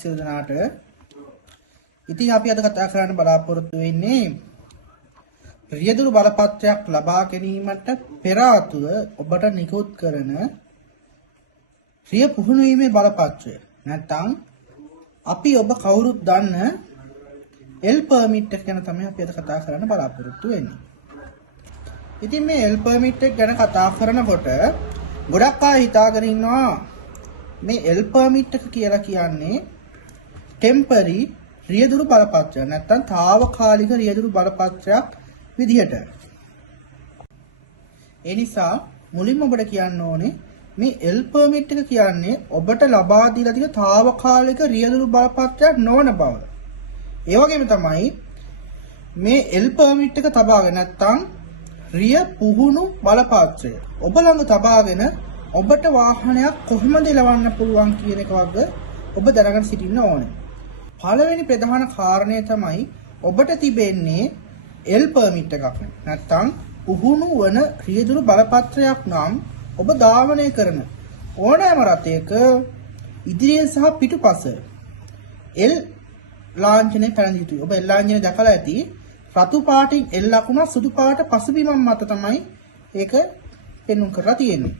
සියලු දෙනාට. ඉතින් අපි අද කතා කරන්න බලාපොරොත්තු වෙන්නේ රියදුරු බලපත්‍රයක් ලබා ගැනීමට පෙර ආතුව ඔබට නිකුත් කරන රිය පුහුණු වීමේ බලපත්‍රය. නැත්නම් අපි ඔබ කවුරුත් දන්න L permit එක ගැන තමයි අපි අද කතා කරන්න බලාපොරොත්තු වෙන්නේ. ඉතින් මේ L permit එක ගැන කතා කරනකොට ගොඩක් අය හිතාගෙන ඉන්නවා මේ L permit එක කියලා කියන්නේ temporary රියදුරු බලපත්‍රයක් නැත්නම් తాවකාලික රියදුරු බලපත්‍රයක් විදිහට. ඒ නිසා මුලින්ම ඔබට කියන්න ඕනේ මේ L permit එක කියන්නේ ඔබට ලබා දීලා තියෙන తాවකාලික රියදුරු බලපත්‍රයක් නොවන බව. ඒ වගේම තමයි මේ L permit එක තබාගෙන නැත්නම් රිය පුහුණු බලපත්‍රය ඔබ ළඟ තබාගෙන ඔබට වාහනයක් කොහොමද එලවන්න පුළුවන් කියන එක වගේ ඔබ දැනගෙන සිටින්න ඕනේ. පළවෙනි ප්‍රධාන කාරණය තමයි ඔබට තිබෙන්නේ L permit එකක් නැත්නම් පුහුණු වන රියදුරු බලපත්‍රයක් නම් ඔබ ධාවනය කරන ඕනෑම රථයක ඉදිරිය සහ පිටුපස L ලාංඡනය පැනවිය යුතුයි. ඔබ L ලාංඡනය දැකලා ඇති. රතු පාටින් L ලකුණ සුදු පාට පසුබිම මත තමයි ඒක පෙන්වුම් කරලා තියෙන්නේ.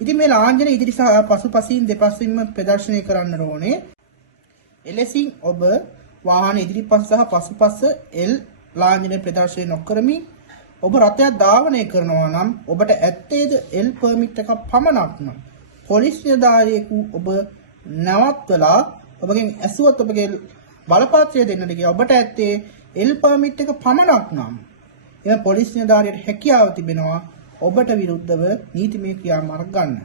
ඉතින් මේ ලාංඡනය ඉදිරි සහ පසුපසින් දෙපසින්ම ප්‍රදර්ශනය කරන්න ඕනේ. එලෙසින් ඔබ වාහන ඉදිරිපස සහ පසුපස L ලාංඡනය ප්‍රදර්ශනය නොකරමින් ඔබ රථයක් ධාවනය කරනවා නම් ඔබට ඇත්තේද L permit එකක් පමණක් නම් පොලිස් නිලධාරියෙකු ඔබ නවත්වලා ඔබගෙන් ඇසුවත් ඔබගේ බලපත්‍රය දෙන්නට ගියා ඔබට ඇත්තේ L permit එක පමණක් නම් එම පොලිස් නිලධාරියට හැකියාව තිබෙනවා ඔබට විරුද්ධව නීතිමය ක්‍රියාමාර්ග ගන්න.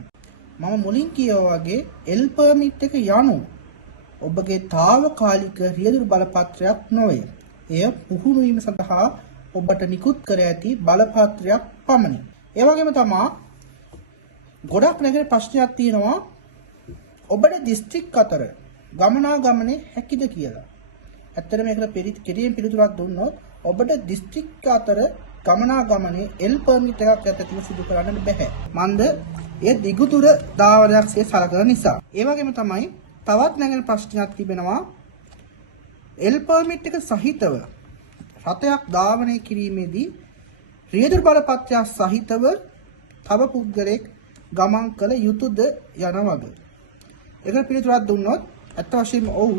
මම මුලින් කියවා වගේ L permit එක යනු ඔබගේ తాවකාලික රියදුරු බලපත්‍රයක් නොවේ. එය පුහුණු වීම සඳහා ඔබට නිකුත් කර ඇති බලපත්‍රයක් පමණි. ඒ වගේම තමයි ගොඩක් නැගෙන ප්‍රශ්නයක් තියෙනවා ඔබට දිස්ත්‍රික් අතර ගමනාගමනේ හැකිද කියලා. ඇත්තට මේකට කෙටියෙන් පිළිතුරක් දුන්නොත් ඔබට දිස්ත්‍රික් අතර ගමනාගමනේ L permit එකක් ඇතුළත සිදු කරන්න බෑ. මන්ද ඒ දිගුතුර ධාවනයක් සලකන නිසා. ඒ වගේම තමයි තවත් නැගෙන ප්‍රශ්නයක් තිබෙනවා L permit එක සහිතව රථයක් ධාවනය කිරීමේදී රියදුරු බලපත්‍රයක් සහිතව තව පුද්ගලයෙක් ගමන් කළ යුතුද යන වගේ. ඒකට පිළිතුරක් දුන්නොත් අත් වශයෙන්ම ඔව්.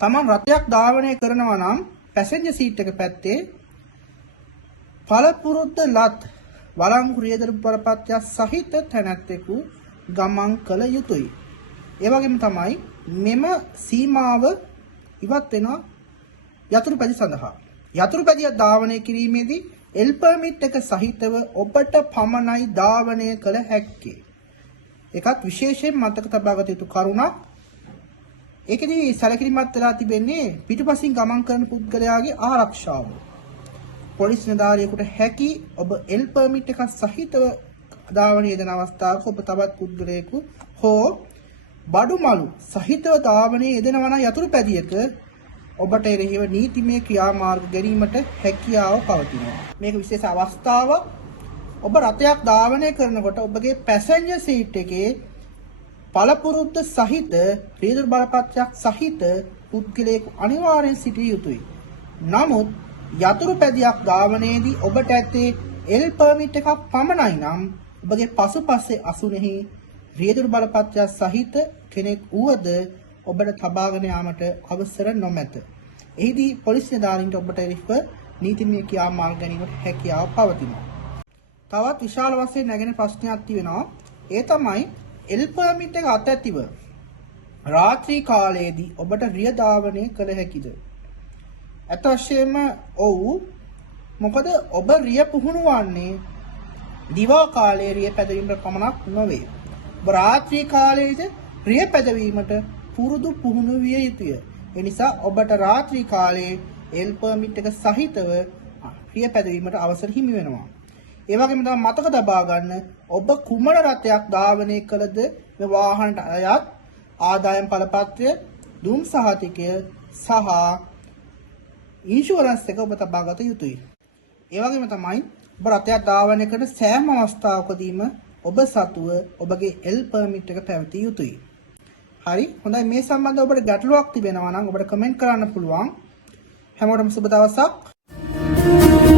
තමන් රථයක් ධාවනය කරනවා නම් පැසෙන්ජර් සීට් එක පැත්තේ පළපුරුද්ද ලත් වළංගු රියදුරු බලපත්‍රයක් සහිත තැනැත්තෙකු ගමන් කළ යුතුයි. ඒ වගේම තමයි මෙම සීමාව ඉවත් වෙනවා යතුරුපැදි සඳහා. යතුරුපැදිය ධාවනය කිරීමේදී L permit එක සහිතව ඔබට පමණයි ධාවනය කළ හැක්කේ. ඒකත් විශේෂයෙන් මතක තබා ගත යුතු කරුණක්. ඒකෙදී සැලකිලිමත් වෙලා තිබෙන්නේ පිටුපසින් ගමන් කරන පුද්ගලයාගේ ආරක්ෂාව. පොලිස් නිලධාරියෙකුට හැකි ඔබ L permit එක සහිතව ධාවනය යෙදෙන අවස්ථාවක ඔබ තවත් පුද්ගලයෙකු හෝ බඩුමලු සහිතව ධාවනයේ යෙදෙනවා නම් යතුරුපැදියක ඔබට එරෙහිව නීතිමය ක්‍රියාමාර්ග ගැනීමට හැකියාව පවතිනවා. මේක විශේෂ අවස්ථාවක්. ඔබ රථයක් ධාවනය කරනකොට ඔබගේ පැසෙන්ජර් සීට් එකේ පළපුරුද්ද සහිත රියදුරු බලපත්‍රයක් සහිත පුද්ගලයෙකු අනිවාර්යෙන් සිටිය යුතුයි. නමුත් යතුරුපැදියක් ධාවනයේදී ඔබට ඇත්තේ L permit එකක් පමණයි නම් ඔබගේ පසුපස්සේ අසුනේහි රියදුරු බලපත්‍රයක් සහිත කෙනෙක් වුවද ඔබට තබාගෙන යාමට අවසර නොමැත. එහිදී පොලිස් නිලධාරීන්ට ඔබට එරෙහිව නීතිමය ක්‍රියාමාර්ග ගැනීමට හැකියාව පවතිනවා. තවත් විශාල වශයෙන් නැගෙන ප්‍රශ්නයක් තියෙනවා. ඒ තමයි L permit එක අත්‍යතිව රාත්‍රී කාලයේදී ඔබට රිය ධාවනය කළ හැකිද? අත වශයෙන්ම ඔව්. මොකද ඔබ රිය පුහුණු වන්නේ දිවා කාලයේ රිය පැදවීමට පමණක් නොවේ. ඔබ රාත්‍රී කාලයේද රිය පැදවීමට පුරුදු පුහුණු විය යුතුය. ඒ නිසා ඔබට රාත්‍රී කාලයේ L permit එක සහිතව රිය පැදවීමට අවසර හිමි වෙනවා. ඒ වගේම තමයි මතක තබා ගන්න ඔබ කුමන රථයක් ධාවනය කළද මේ වාහනට අයත් ආදායම් පළපත්‍රය, දුම් සහතිකය සහ ඉන්ෂුරන්ස් එක ඔබ තබා ගත යුතුයි. ඒ වගේම තමයි ඔබ රථයක් ධාවනය කරන සෑම අවස්ථාවකදීම ඔබ සතුව ඔබගේ L permit එක පැවතිය යුතුයි. හරි. හොඳයි මේ සම්බන්ධව ඔබට ගැටලුවක් තිබෙනවා නම් ඔබට කමෙන්ට් කරන්න පුළුවන්. හැමෝටම සුබ දවසක්.